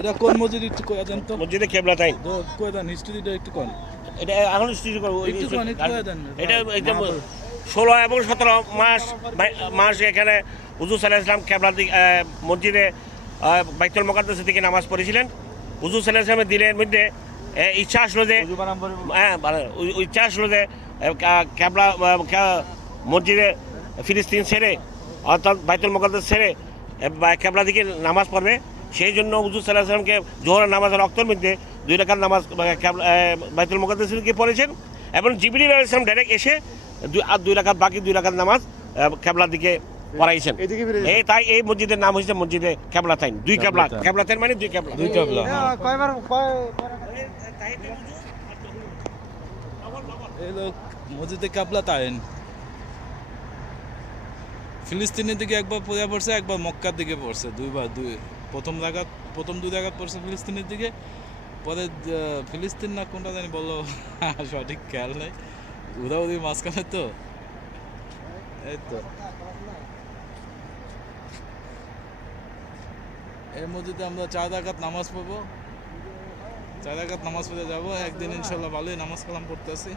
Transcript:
এটা কোন মসজিদ একটু কয়া দেন তো? মসজিদে কেবলাতাইন। কয়া দেন হিস্ট্রিটা একটু কোন। এটা এখন স্টুডি করব একটু কোন একটু কয়া দেন। এটা একদম 16 এবং 17 মাস এখানে হুজুর সাল্লাল্লাহু আলাইহি ওয়াসাল্লাম কেবলা দিকে মসজিদে বাইতুল মুকাদ্দাস থেকে নামাজ পড়েছিলেন। হুজুর সাল্লাল্লাহু আলাইহি ওয়াসাল্লামের দিনের মধ্যে ইচ্ছা আসলো যে ইচ্ছা আসলো যে কেবলা মসজিদে ফিলিস্তিন ছেড়ে অর্থাৎ বাইতুল মুকাদ্দাস ছেড়ে কেবলা দিকে নামাজ পড়বে। সেই জন্য হুজুর সাল্লাল্লাহু আলাইহি ওয়াসাল্লামকে জোহরের নামাজের রক্তের মধ্যে 2 রাকাত নামাজ বাইতুল মুকাদ্দাস থেকে পড়েছেন এবং জিবরিল আলাইহিস সালাম ডাইরেক্ট এসে 2 রাকাত বাকি 2 রাকাত নামাজ কেবলার দিকে পড়াইছেন। এই তাই এই মসজিদের নাম হয়েছে মসজিদে কেবলাতাইন। 2 কেবলা, কেবলাতাইন মানে 2 কেবলা। 2 কেবলা। কয়বার এই লোক মসজিদে কেবলাতাইন। ফিলিস্তিনের দিকে একবার পড়ে পড়ছে, একবার মক্কার দিকে পড়ছে। দুইবার প্রথম 2 রাকাত পড়ছে ফিলিস্তিনের দিকে, পরে ফিলিস্তিন না কোনটা জানি বললো সঠিক খেয়াল নেই। উদাউদি মাঝখানে তো এই তো এই মসজিদে আমরা 4 রাকাত নামাজ পড়বো। 4 রাকাত নামাজ পড়ে যাবো একদিন ইনশাল্লাহ। ভালোই নামাজ কালাম পড়তেছি।